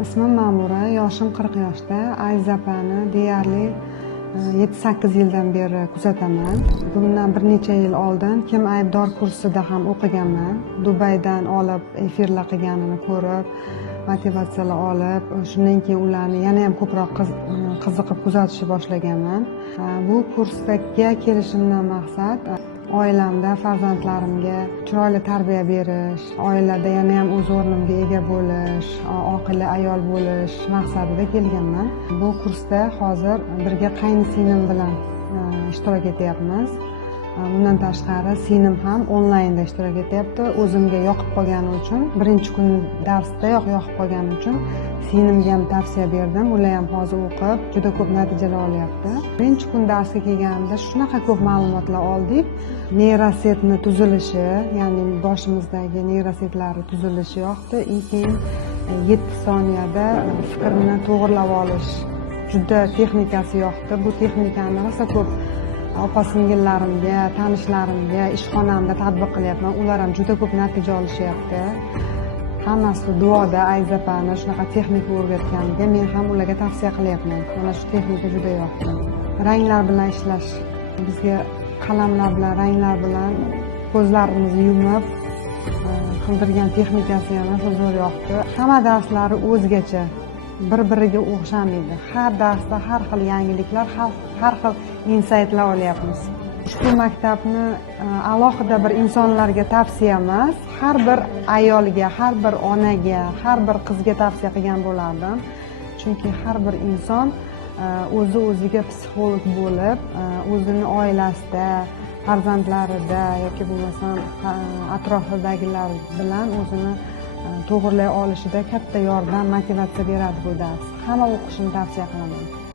Ismim Ma'mura, yoshim 40 yoshda. Aziza opani deyarli 7-8 yildan beri kuzataman. Bundan bir necha yil oldin Kim aybdor kursida ham o'qiganman. Dubaydan olib efirlar qilganini ko'rib, motivatsiyalar olib, shundan keyin ularni yana ham ko'proq qiziqib kuzatishni boshlaganman. Bu kursga kelishimdan maqsad oilamda farzandlarimga chiroyli tarbiya berish, oilada yana ham o'z o'rnimga ega bo'lish, oqila ayol bo'lish maqsadida kelganman. Bu kursda hozir birga qaynsinglim bilan ishtirok etyapmiz. Bundan tashqari singlim ham onlaynda ishtirok etyapti. O'zimga yoqib qolgani uchun, birinchi kun darsdayoq yoqib qolgani uchun singlimga ham tavsiya berdim. Ular ham hozir o'qib, juda ko'p natijalar olyapti. Birinchi kun darsga kelganimda shunaqa ko'p ma'lumotlar oldik. Neyrosetni tuzilishi, ya'ni boshimizdagi neyrosetlarning tuzilishi yoqdi. Keyin 7 soniyada fikrni to'g'rilab olish juda texnikasi yoqdi. Bu texnikani rosa ko'p opa-singillarimga, tanishlarimga, ishxonamda tatbiq qilyapman. Ular ham juda ko'p natija olishyapti. Hammasi duoda Aziza opani shunaqa texnika o'rgatganiga men ham ularga tavsiya qilyapman. Mana shu texnika juda yoqdi. Ranglar bilan ishlash, bizga qalamlar bilan, ranglar bilan ko'zlarimizni yumib qildirgan texnikasi ham zo'r yoqdi. Hamma darslari o'zgacha, bir-biriga o'xshamaydi. Har darsda har xil yangiliklar, har xil insaytlar olyapmiz. Ushbu maktabni alohida bir insonlarga tavsiya emas, har bir ayolga, har bir onaga, har bir qizga tavsiya qilgan bo'lardim. Chunki har bir inson o'ziga psixolog bo'lib, o'zini oilasida, farzandlarida yoki bo'lmasam atrofidagilar bilan o'zini to'g'rilay olishida katta yordam, motivatsiya beradi bu dars. Hamma o'qishini tavsiya qilaman.